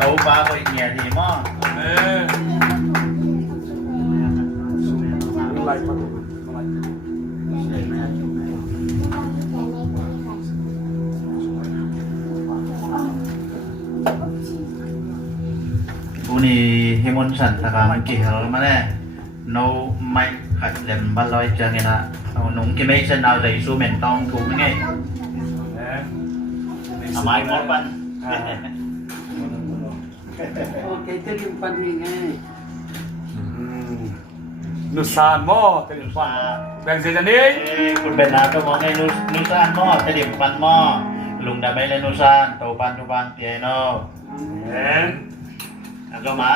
tàu ba với nhà thì mò Uni himon san taka man kihal mana no mai khat lem baloi changena nung ki mai san au dai su men tong thu ngai amai ngor pan okay terim pan ni ngai Nusan mo terim pan bang se jani คุณเป็นนาก็มองให้นุซานหม้อเตรียมปันหม้อลุงดาไม่เลยนุซานโตปันทุบันเตียโนก็มา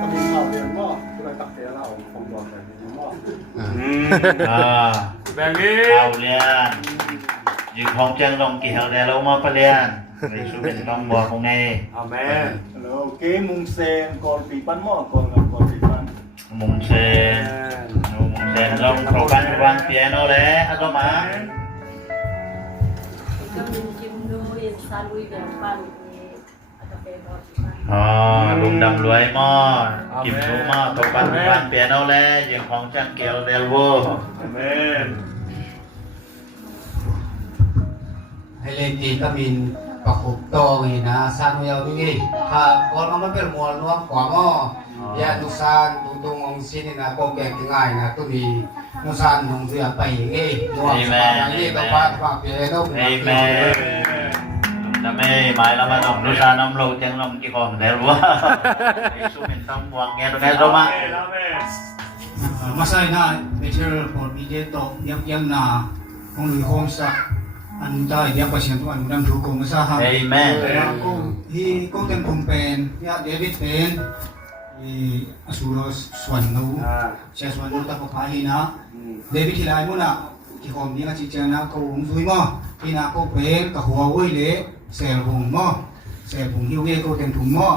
ก็มีข่าวเรียนก็คือตักเตะเราของตัวใส่หม้อแบงนี้ เอาเรียนยืนของจังลงกี่เฮาได้เรามาเรียนในสุเป็นต้องบอกของไง อาเมน Oke, mungsen kol pipan mo, kol pipan. มุงเซนลงโตปันทุบันเตียโนแล้วก็มา Kami Jimdo in Salui Berpan ni ada pebor. อ๋อลุงดำรวยหม้อกิมรู้หม้อโตปันทุบันเตียโนแล้วยืนของจังเกลเดลโว อาเมน ให้เล่นตีก็มีประคุบโตนี่นะซานยาวนี่ถ้าก่อนมันเป็นมวลรวมกว่าหม้อยานุสานตุงองสินี่นะก็แก่ง่ายนะตัวนี้นุสานนงเสียไปอย่างนี้รวมสบายนี่ก็พาฝากเปียโน เอเมนจะไม่หมายแล้วมาต้องนุชาน้ำโลจังลงกี่คนแต่รู้ว่าไอ้สุเป็นต้องวางเงี้ยตรงนี้ตรงมา Masay na better for dito yang na kung luhong sa anda dia pasien tu anu dam dukung usaha เอเมน aku hi konten pumpen ya David pen i asuros swanu siya swanu ta papahi na David hilay mo na ki hom ni nga si Chana ko ungsuy mo kina ko pen ka Huawei le cellphone mo cellphone hiwe ko ten tum mo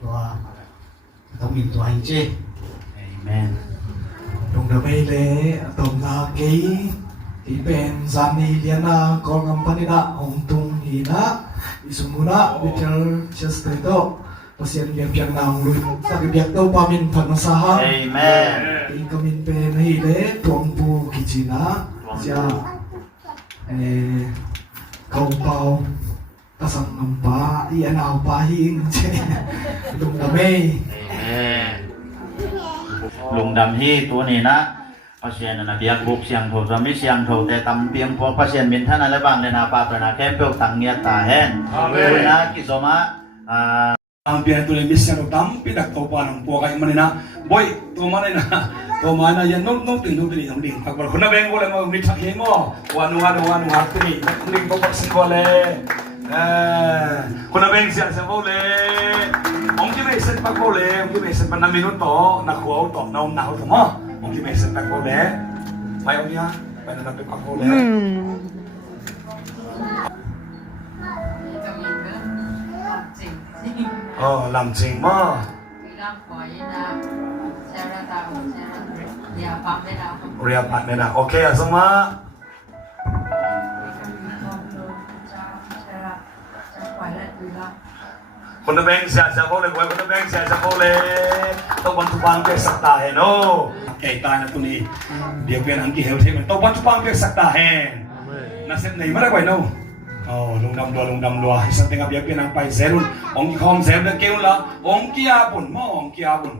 tua tong min tua hinche เอเมน ตรงเดไม่เลตรงนาเกยที่เป็นสามีเลียนากองกำพันนะองตุงหินะอิสุมุนะวิจารเชสเตโตpasien dia piang nang lu sakit dia tau pamin panasaha เอเมน in kamin pen hile tuang pu kichina sia kau pau tasang nampa ian au pahing che tong da mei ลุงดำที่ตัวนี้นะพระเชียนนะเบียกบุกเสียงโถสมิเสียงโถแต่ตำเปียงพวกพระเชียนมินท่านอะไรบ้างในนาปาปนาแค่เปียวตังเงียตาแห้งเลยนะกิสมาAmbian tu lemis yang tampi dak kau panang puak ay manina. Boy, tu mana na? Tu mana yan nong ting nong ding. Akbar kuna beng boleh mau beli tak hemo. Wanu hati ni. Ding kau paksin boleh. Kuna beng siapa boleh. Mungkin mesin pak boleh. Mungkin mesin pan 6 minut to. Nak kuau to. Nah tu mah. Mungkin mesin pak boleh. Mai om ya. Pai nak pak boleh. Oh, làm gì mà? Ria Pat Mena. Okay, semua.คนละแบงค์เสียจะโบเลยคนละแบงค์เสียจะโบเลยต้องบรรทุกบางเปียกสักตาเห็นโอ้ไอ้ตายนะตัวนี้เดี๋ยวเป็นอันกี่เฮลเทมันต้องบรรทุกบางเปียกสักตาเห็นน่าเส้นไหนไม่ได้ไว้โน่ลงดำดัวสักเต็งกับเบียร์เปลี่ยนไปเซรุนองค์คอมเซมเดเกลละองค์กี้อาบุญมอองค์กี้อาบุญ